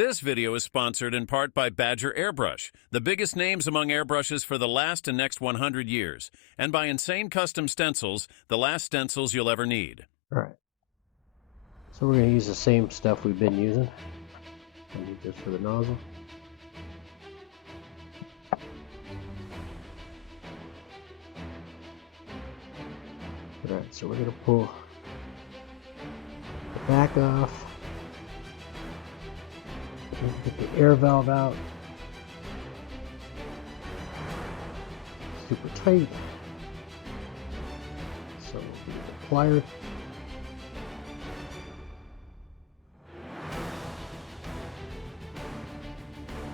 This video is sponsored in part by Badger Airbrush, the biggest names among airbrushes for the last and next 100 years, and by Insane Custom Stencils, the last stencils you'll ever need. Alright, so we're going to use the same stuff we've been using. I'll use this for the nozzle. Alright, so we're going to pull the back off. Get the air valve out. Super tight. So we'll do the pliers.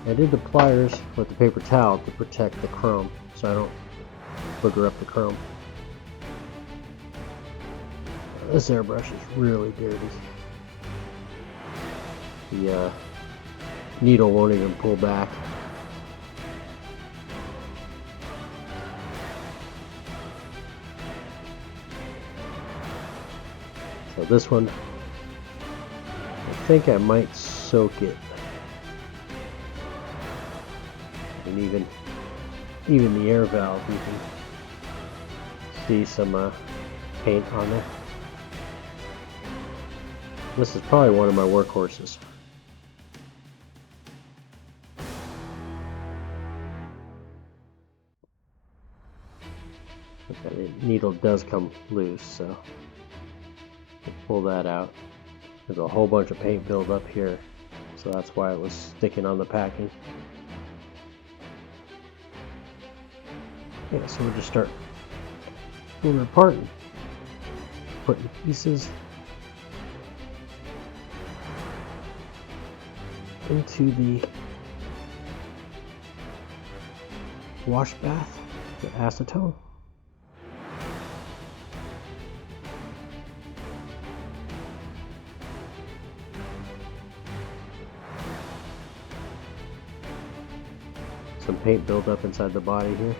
I did the pliers with the paper towel to protect the chrome so I don't booger up the chrome. This airbrush is really dirty. The needle won't even pull back. So this one, I think I might soak it. And even the air valve, you can see some paint on there. This is probably one of my workhorses. Okay, the needle does come loose, so pull that out. There's a whole bunch of paint build up here, so that's why it was sticking on the packing. Yeah, so we'll just start pulling it apart and putting pieces into the wash bath with acetone. Some paint build up inside the body here.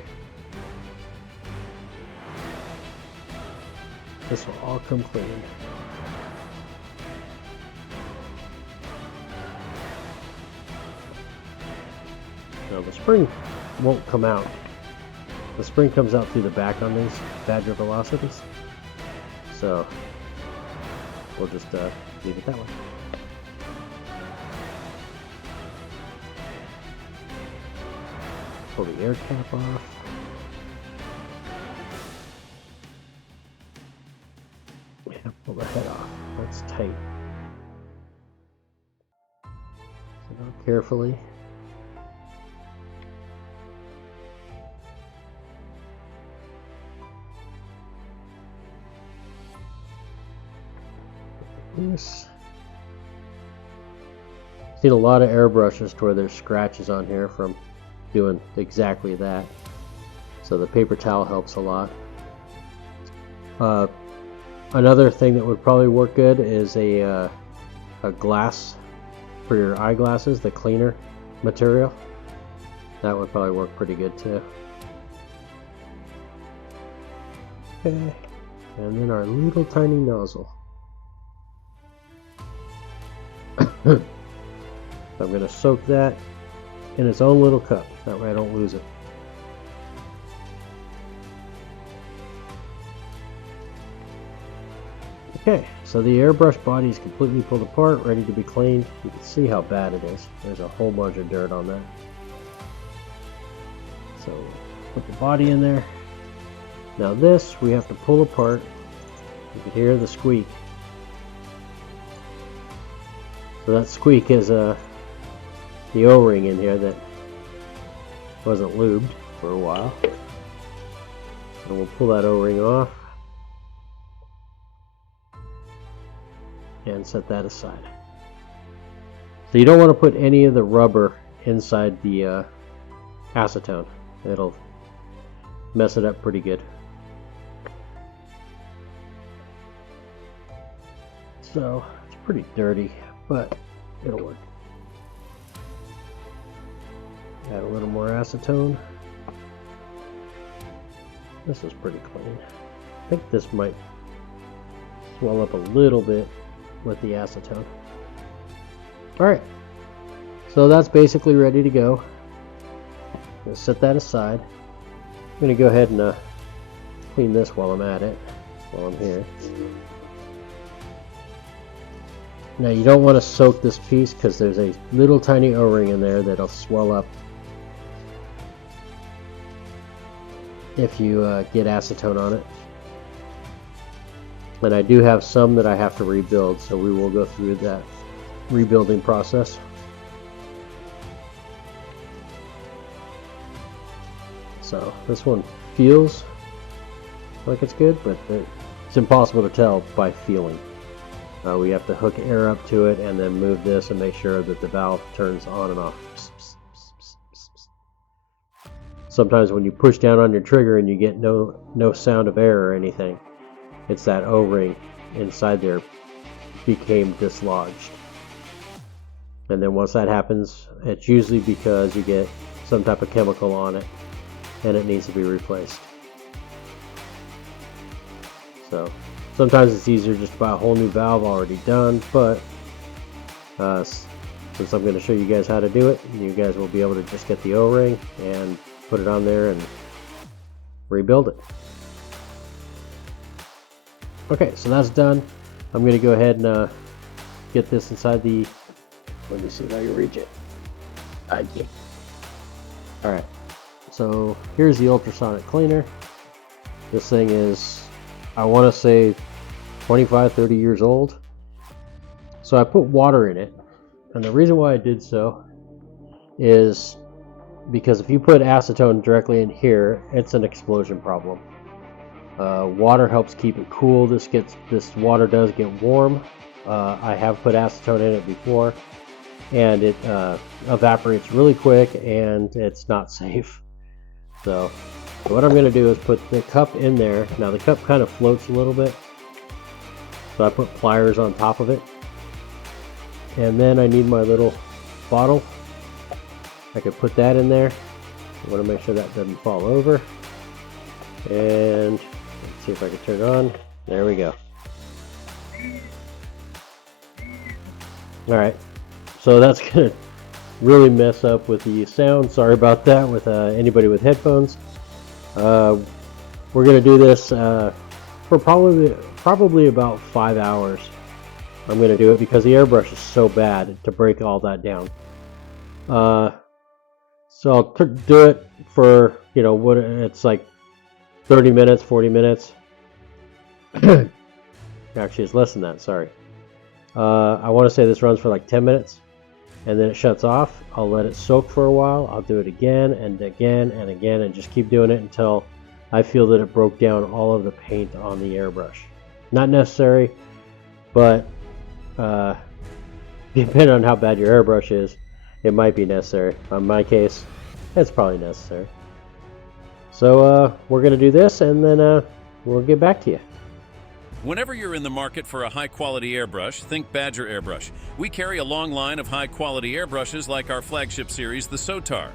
This will all come clean. Now the spring won't come out. The spring comes out through the back on these Badger Velocities. So we'll just leave it that way. Pull the air cap off. And pull the head off. That's tight. So now carefully. This. I've seen a lot of airbrushes to where there's scratches on here from doing exactly that. So the paper towel helps a lot. Another thing that would probably work good is a glass for your eyeglasses, the cleaner material. That would probably work pretty good too. Okay, and then our little tiny nozzle. I'm going to soak that in its own little cup, that way I don't lose it. Okay, so the airbrush body is completely pulled apart, ready to be cleaned. You can see how bad it is. There's a whole bunch of dirt on that. So put the body in there. Now this we have to pull apart. You can hear the squeak. So that squeak is the O-ring in here that wasn't lubed for a while. And we'll pull that O-ring off and set that aside. So you don't want to put any of the rubber inside the acetone. It'll mess it up pretty good. So it's pretty dirty, but it'll work. Add a little more acetone. This is pretty clean. I think this might swell up a little bit with the acetone. Alright, So that's basically ready to go. I'm going to set that aside. I'm going to go ahead and clean this while I'm at it, while I'm here. Now you don't want to soak this piece because there's a little tiny O-ring in there that'll swell up if you get acetone on it. And I do have some that I have to rebuild, so we will go through that rebuilding process. So this one feels like it's good, but it's impossible to tell by feeling. We have to hook air up to it and then move this and make sure that the valve turns on and off. Sometimes when you push down on your trigger and you get no sound of air or anything, it's that O-ring inside there became dislodged. And then once that happens, it's usually because you get some type of chemical on it and it needs to be replaced. So sometimes it's easier just to buy a whole new valve already done, but since I'm going to show you guys how to do it, you guys will be able to just get the O-ring and put it on there and rebuild it. Okay, so that's done. I'm going to go ahead and get this inside the... Let me see if I can reach it. Yeah. Alright, so here's the ultrasonic cleaner. This thing is, I want to say, 25-30 years old. So I put water in it, and the reason why I did so is because if you put acetone directly in here, it's an explosion problem. Water helps keep it cool. This water does get warm. I have put acetone in it before, and it evaporates really quick, and it's not safe. So what I'm going to do is put the cup in there. Now the cup kind of floats a little bit, so I put pliers on top of it, and then I need my little bottle. I could put that in there. I want to make sure that doesn't fall over, and let's see if I can turn it on. There we go. Alright, so that's going to really mess up with the sound. Sorry about that with anybody with headphones. We're going to do this for probably about 5 hours. I'm going to do it because the airbrush is so bad to break all that down. So I'll do it for, you know, what it's like 30 minutes, 40 minutes. Actually, it's less than that, sorry. I want to say this runs for like 10 minutes, and then it shuts off. I'll let it soak for a while. I'll do it again and again and again, and just keep doing it until I feel that it broke down all of the paint on the airbrush. Not necessary, but depending on how bad your airbrush is, it might be necessary. In my case, it's probably necessary. So we're going to do this, and then we'll get back to you. Whenever you're in the market for a high-quality airbrush, think Badger Airbrush. We carry a long line of high-quality airbrushes like our flagship series, the Sotar.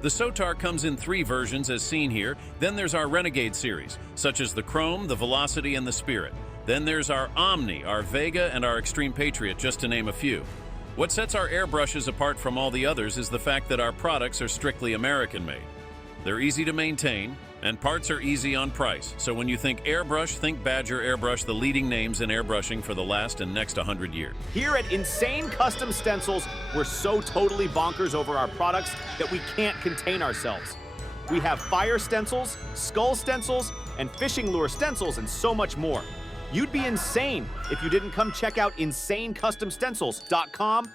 The Sotar comes in 3 versions as seen here. Then there's our Renegade series, such as the Krome, the Velocity, and the Spirit. Then there's our Omni, our Vega, and our Extreme Patriot, just to name a few. What sets our airbrushes apart from all the others is the fact that our products are strictly American-made. They're easy to maintain, and parts are easy on price. So when you think airbrush, think Badger Airbrush, the leading names in airbrushing for the last and next 100 years. Here at Insane Custom Stencils, we're so totally bonkers over our products that we can't contain ourselves. We have fire stencils, skull stencils, and fishing lure stencils, and so much more. You'd be insane if you didn't come check out insanecustomstencils.com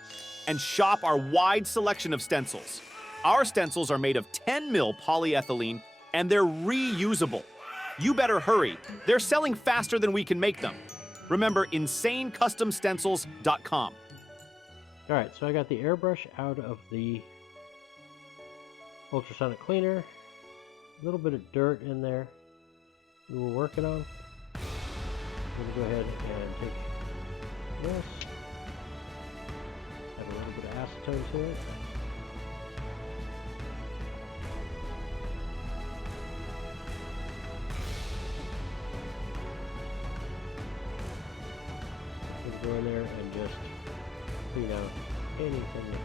and shop our wide selection of stencils. Our stencils are made of 10 mil polyethylene, and they're reusable. You better hurry. They're selling faster than we can make them. Remember, insanecustomstencils.com. All right, so I got the airbrush out of the ultrasonic cleaner. A little bit of dirt in there we were working on. I'm going to go ahead and take this, add a little bit of acetone to it. Go in there and just clean out anything that's in there.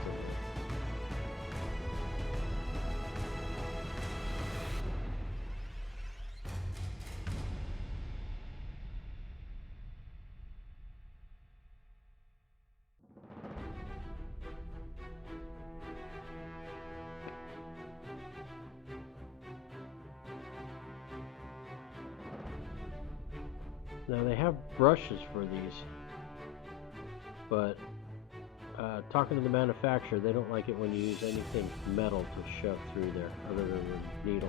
Now they have brushes for these, but talking to the manufacturer, they don't like it when you use anything metal to shove through there other than the needle.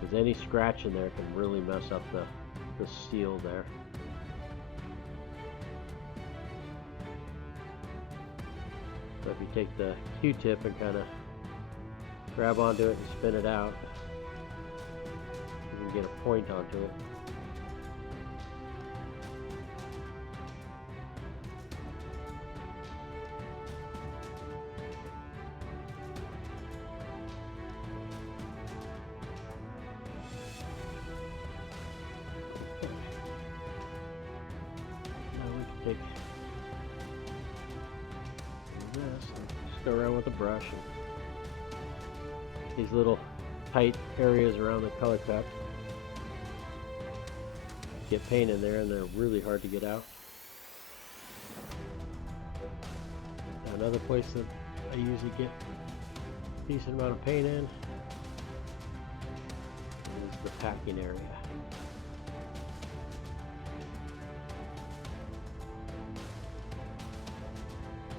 Because any scratch in there can really mess up the seal there. So if you take the Q-tip and kind of grab onto it and spin it out, you can get a point onto it. Take this and just go around with a brush and these little tight areas around the color cup get paint in there and they're really hard to get out. Another place that I usually get a decent amount of paint in is the packing area.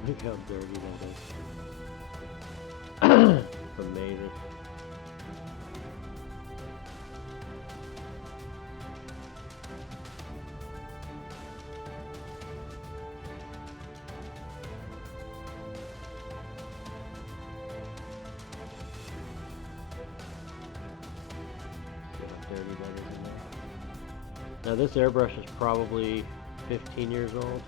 Look how dirty that is. It's amazing. See how dirty that is in there. Now this airbrush is probably 15 years old.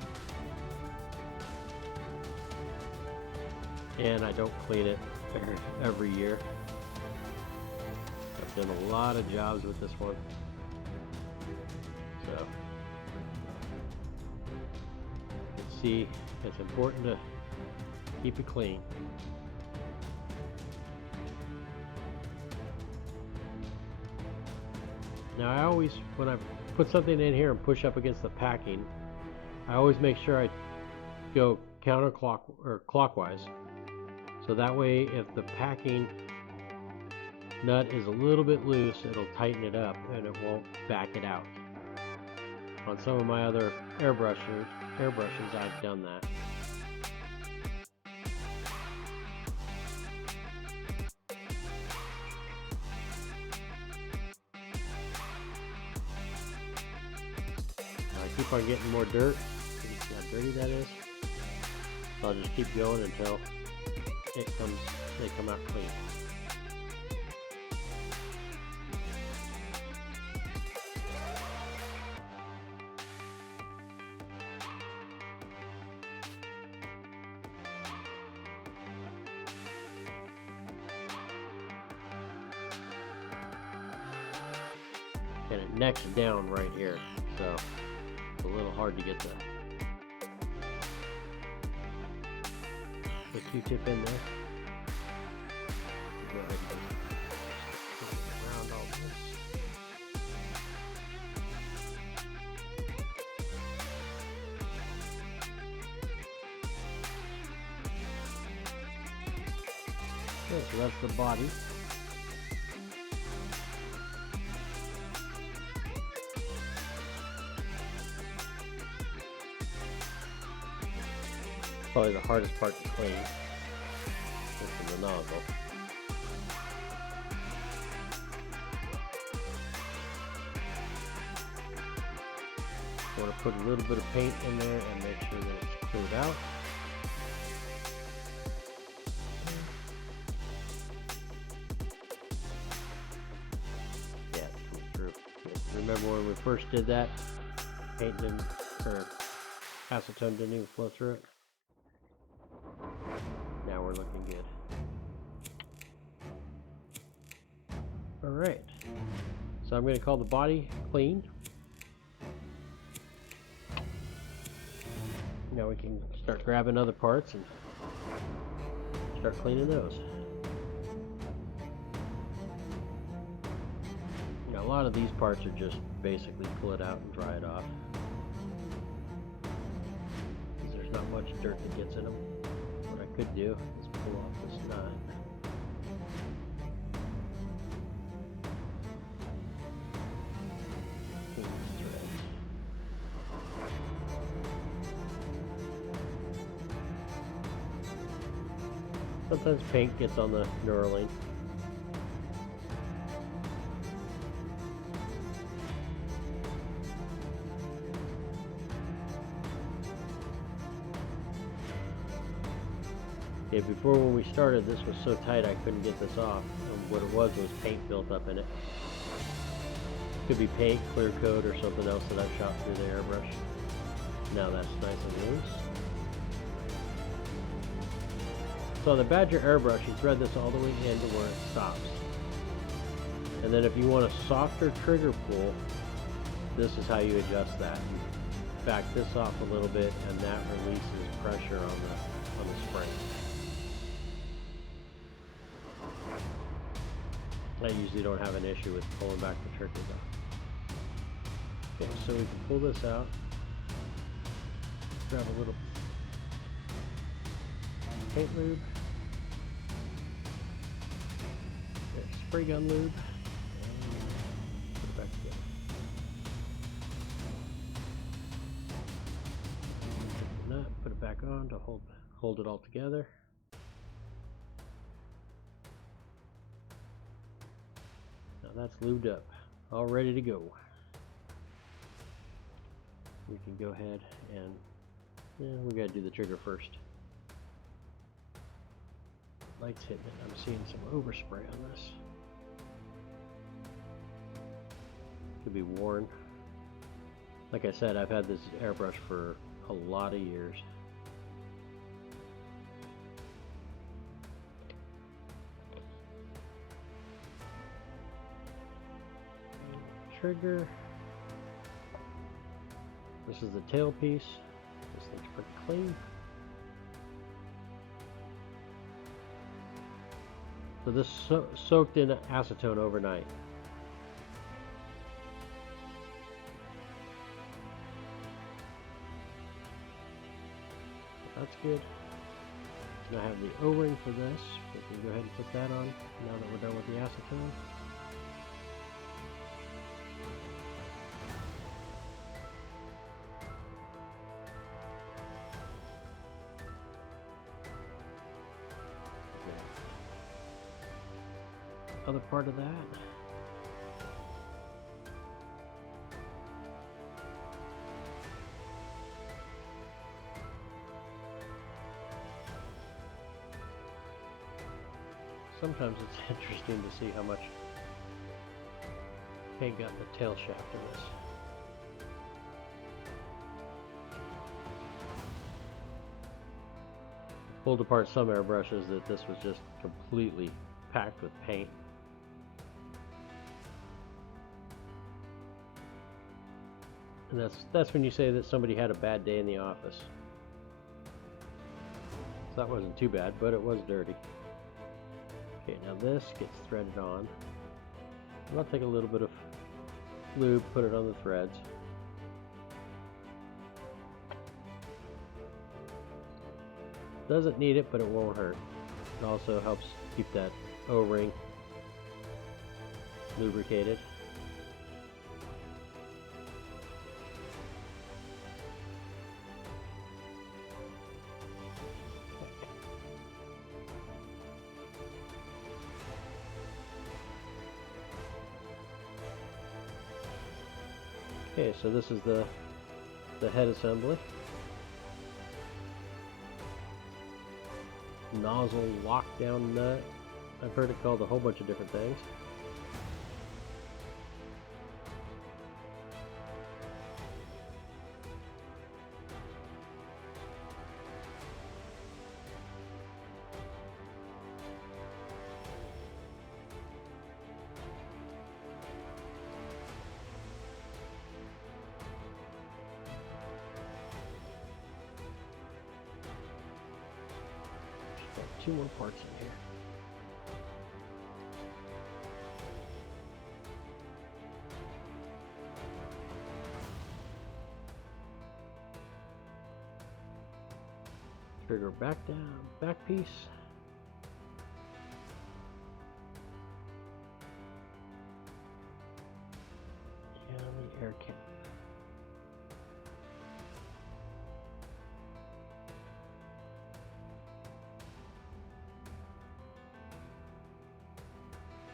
And I don't clean it every year. I've done a lot of jobs with this one, so you can see it's important to keep it clean. Now I always, when I put something in here and push up against the packing, I always make sure I go clockwise. So that way, if the packing nut is a little bit loose, it'll tighten it up and it won't back it out. On some of my other airbrushes, I've done that. Now I keep on getting more dirt. See how dirty that is? So I'll just keep going until they come out clean. And it necks down right here, so it's a little hard to get the Q-tip in there. Go ahead and around all this. Okay, so that's the body. Probably the hardest part to clean. This is the nozzle. I want to put a little bit of paint in there and make sure that it's cleared out. Yeah, it's coming through. Remember when we first did that? Paint didn't, or acetone didn't even flow through it. Now we're looking good. Alright, so I'm going to call the body clean. Now we can start grabbing other parts and start cleaning those. Now a lot of these parts are just basically pull it out and dry it off, because there's not much dirt that gets in them. What I could do is pull off this nut. Through Sometimes paint gets on the knurling. Okay, before when we started, this was so tight I couldn't get this off. And what it was paint built up in it. Could be paint, clear coat, or something else that I've shot through the airbrush. Now that's nice and loose. So on the Badger airbrush, you thread this all the way in to where it stops. And then if you want a softer trigger pull, this is how you adjust that. You back this off a little bit, and that releases pressure on the spring. I usually don't have an issue with pulling back the triggers off. Okay, so we can pull this out. Grab a little paint lube. There's spray gun lube. And put it back together. Take the nut, put it back on to hold it all together. Now that's lubed up, all ready to go. We can go ahead and we gotta do the trigger first. Light's hitting it. I'm seeing some overspray on this. Could be worn. Like I said, I've had this airbrush for a lot of years. Trigger. This is the tail piece. This thing's pretty clean. So this soaked in acetone overnight. That's good. And I have the O-ring for this. We can go ahead and put that on now that we're done with the acetone. Other part of that. Sometimes it's interesting to see how much paint got in the tail shaft of this. Pulled apart some airbrushes that this was just completely packed with paint. And that's when you say that somebody had a bad day in the office. So that wasn't too bad, but it was dirty. Okay, now this gets threaded on. And I'll take a little bit of lube, put it on the threads. Doesn't need it, but it won't hurt. It also helps keep that O-ring lubricated. Okay, so this is the head assembly. Nozzle lockdown nut. I've heard it called a whole bunch of different things. Got 2 more parts in here. Trigger back down, back piece. And the air cap.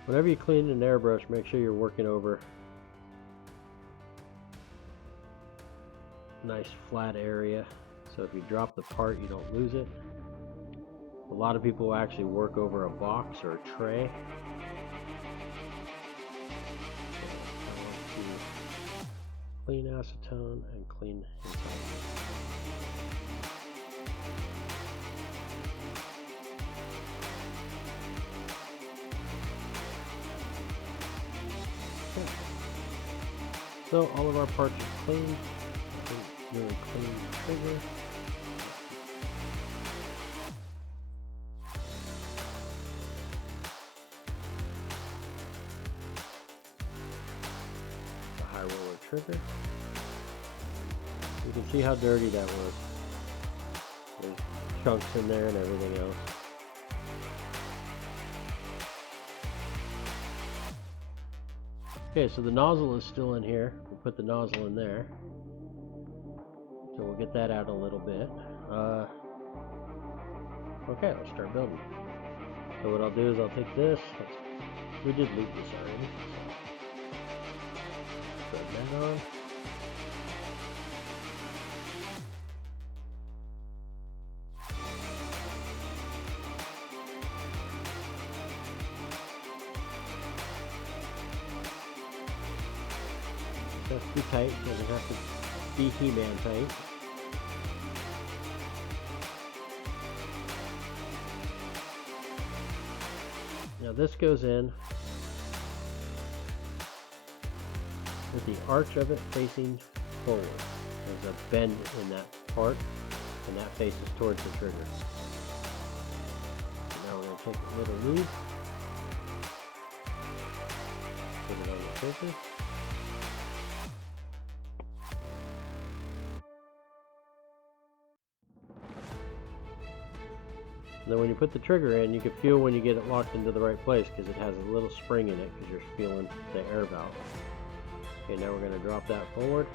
Whenever you clean an airbrush, make sure you're working over a nice flat area, so if you drop the part you don't lose it. A lot of people will actually work over a box or a tray. I want to clean acetone and clean inside. So all of our parts are clean. Really clean the trigger. The high roller trigger. You can see how dirty that was. There's chunks in there and everything else. Okay, so the nozzle is still in here. We'll put the nozzle in there. So we'll get that out a little bit. Okay, let's start building. So what I'll do is I'll take this. We did loop this already. So put that on. That's too tight, so we have to be He-Man tight. Now this goes in with the arch of it facing forward. There's a bend in that part, and that faces towards the trigger. So now we're going to take a little lube, put it on the trigger. And then when you put the trigger in, you can feel when you get it locked into the right place because it has a little spring in it because you're feeling the air valve. Okay, now we're going to drop that forward.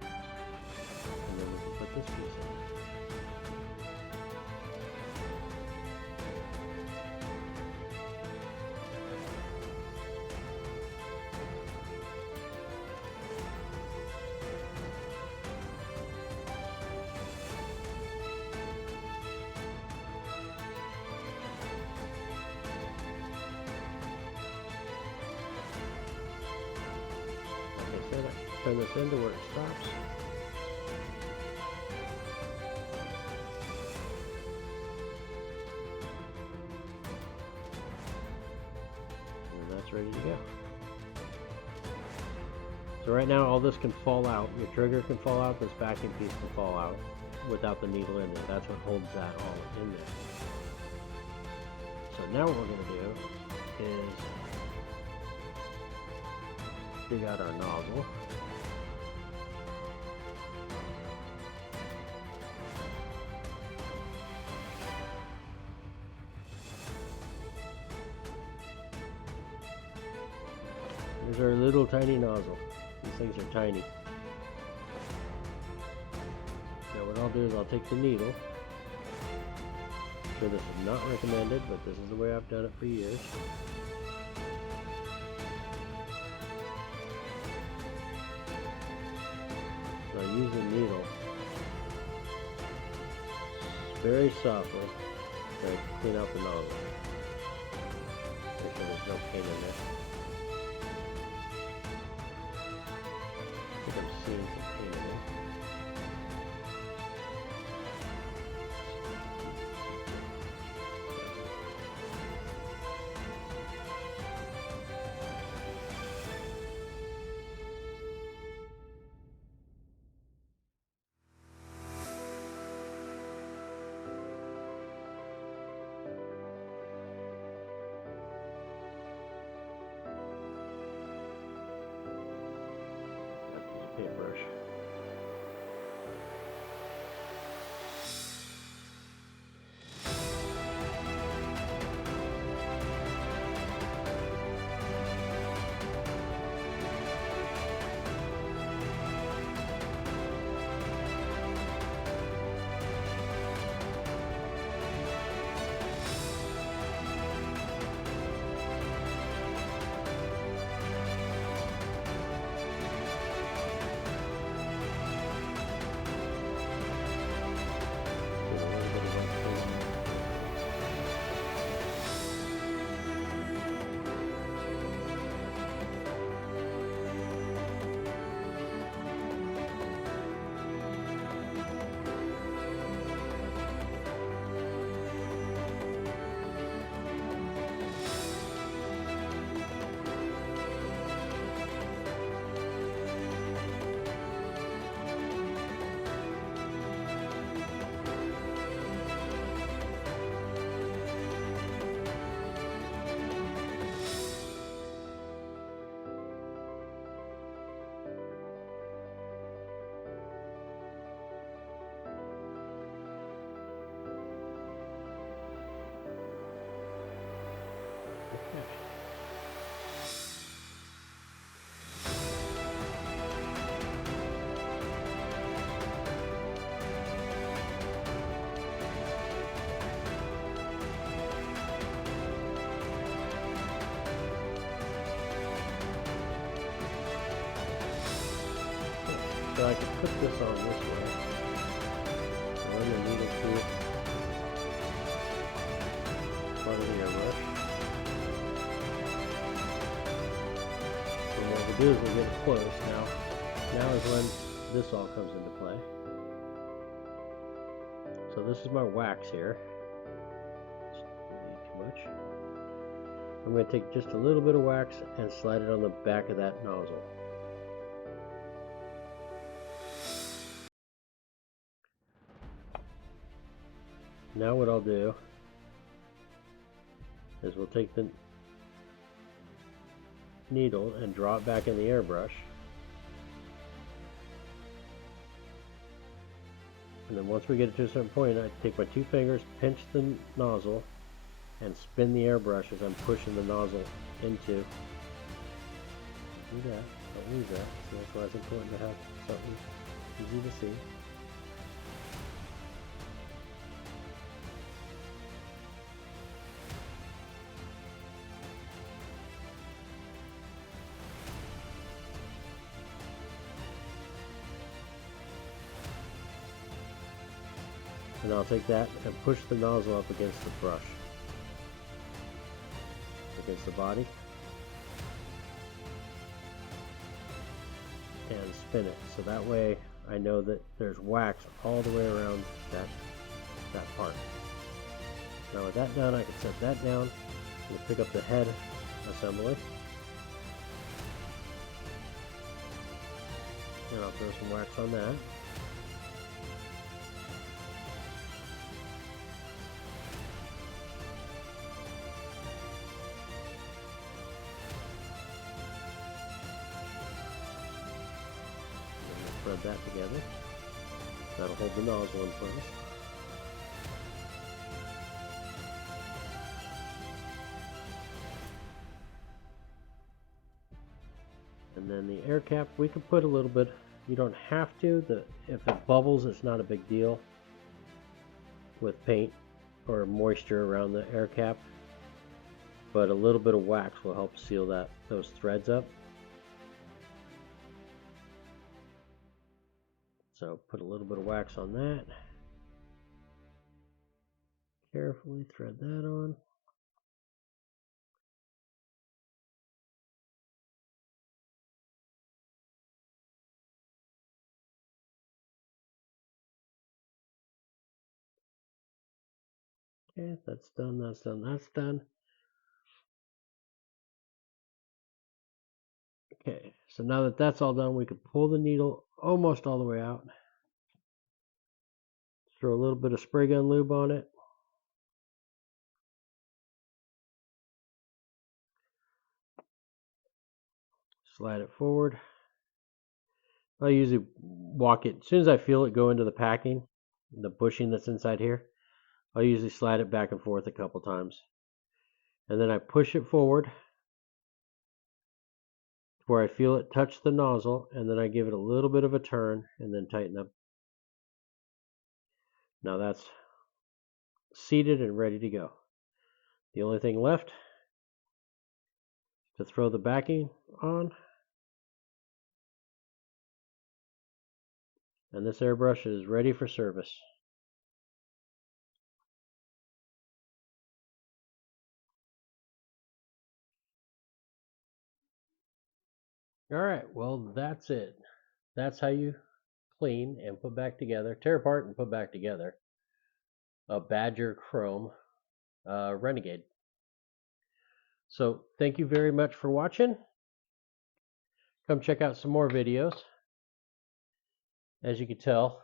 And then we can put this piece in. Turn this into where it stops. And that's ready to go. So right now all this can fall out. Your trigger can fall out, this backing piece can fall out without the needle in there. That's what holds that all in there. So now what we're going to do is dig out our nozzle. Here's our little tiny nozzle. These things are tiny. Now what I'll do is I'll take the needle. I'm sure this is not recommended, but this is the way I've done it for years. So I use the needle very softly to clean out the nozzle. Make sure there's no paint in there. I think I'm seeing some paint in there. Paintbrush. So I can put this on this way. Run the needle through part of the airbrush. And what we'll do is we'll get it close. Now is when this all comes into play. So this is my wax here. Way too much. I'm going to take just a little bit of wax and slide it on the back of that nozzle. Now what I'll do is we'll take the needle and draw it back in the airbrush. And then once we get it to a certain point, I take my 2 fingers, pinch the nozzle, and spin the airbrush as I'm pushing the nozzle into. Do that. Don't lose that. So that's why it's important to have something easy to see. And I'll take that and push the nozzle up against the brush, against the body, and spin it. So that way I know that there's wax all the way around that part. Now with that done, I can set that down. We'll pick up the head assembly. And I'll throw some wax on that. Thread that together. That'll hold the nozzle in place. And then the air cap, we could put a little bit. You don't have to. If it bubbles, it's not a big deal with paint or moisture around the air cap. But a little bit of wax will help seal those threads up. So put a little bit of wax on that. Carefully thread that on. Okay, that's done, that's done, that's done. Okay, so now that that's all done, we can pull the needle almost all the way out. Throw a little bit of spray gun lube on it. Slide it forward. I usually walk it, as soon as I feel it go into the packing, the bushing that's inside here, I'll usually slide it back and forth a couple times. And then I push it forward where I feel it touch the nozzle, and then I give it a little bit of a turn and then tighten up. Now that's seated and ready to go. The only thing left is to throw the backing on. And this airbrush is ready for service. Alright, well that's it. That's how you clean and put back together, tear apart and put back together a Badger Krome Renegade. So thank you very much for watching. Come check out some more videos. As you can tell,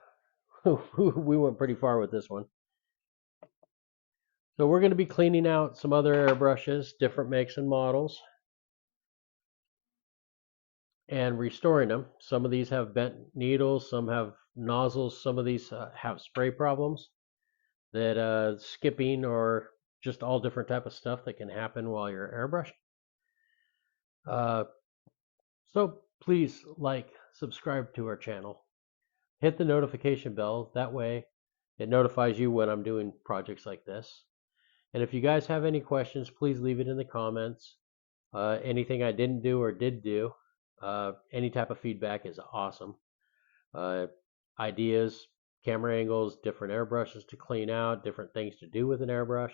we went pretty far with this one. So we're going to be cleaning out some other airbrushes, different makes and models, and restoring them. Some of these have bent needles, some have nozzles, some of these have spray problems that skipping or just all different type of stuff that can happen while you're airbrushing. So please like, subscribe to our channel, hit the notification bell. That way it notifies you when I'm doing projects like this. And if you guys have any questions, please leave it in the comments. Anything I didn't do or did do, any type of feedback is awesome. ideas, camera angles, different airbrushes to clean out, different things to do with an airbrush.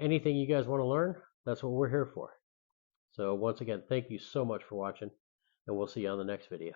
Anything you guys want to learn, that's what we're here for. So once again, thank you so much for watching, and we'll see you on the next video.